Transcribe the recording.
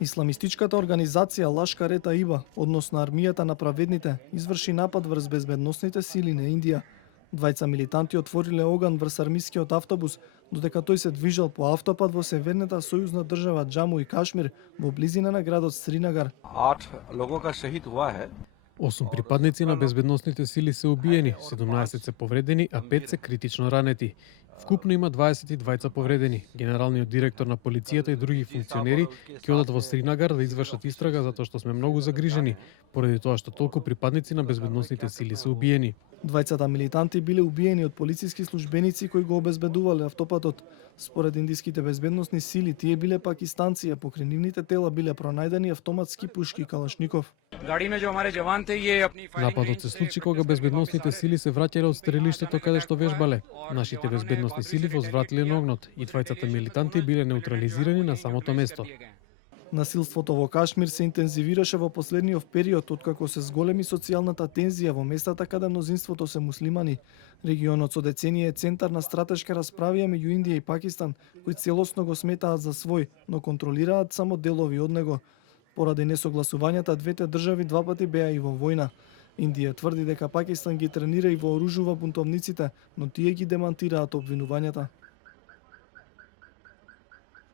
Исламистичката организација Лашкар-е-Таиба, односно армијата на праведните, изврши напад врз безбедносните сили на Индија. Двајца милитанти отвориле оган врз армискиот автобус, додека тој се движел по автопат во северната сојузна држава Џаму и Кашмир, во близина на градот Сринагар. 8 लोगों का शहीद हुआ है। 8 припадници на безбедносните сили се убиени, 17 се повредени, а 5 се критично ранети. Вкупно има 22 повредени. Генералниот директор на полицијата и други функционери ќе одат во Сринагар да извршат истрага затоа што сме многу загрижени, поради тоа што толку припадници на безбедносните сили се убиени. Двајцата милитанти биле убиени од полициски службеници кои го обезбедувале автопатот. Според индиските безбедносни сили, тие биле пакистанци, а покрај нивните тела биле пронајдени автоматски пушки Калашников. Нападот се случи кога безбедносните сили се враќале од стрелиштето каде што вежбале. Нашите безбедносни сили возвратиле на огнот и двајцата милитанти биле неутрализирани на самото место. Насилството во Кашмир се интензивираше во последниот период откако се зголеми социјалната тензија во местата каде мнозинството се муслимани. Регионот со деценија е центар на стратешка расправија меѓу Индија и Пакистан, кои целосно го сметаат за свој, но контролираат само делови од него. Поради несогласувањата, двете држави два пати беа и во војна. Индија тврди дека Пакистан ги тренира и вооружува бунтовниците, но тие ги демантираат обвинувањата.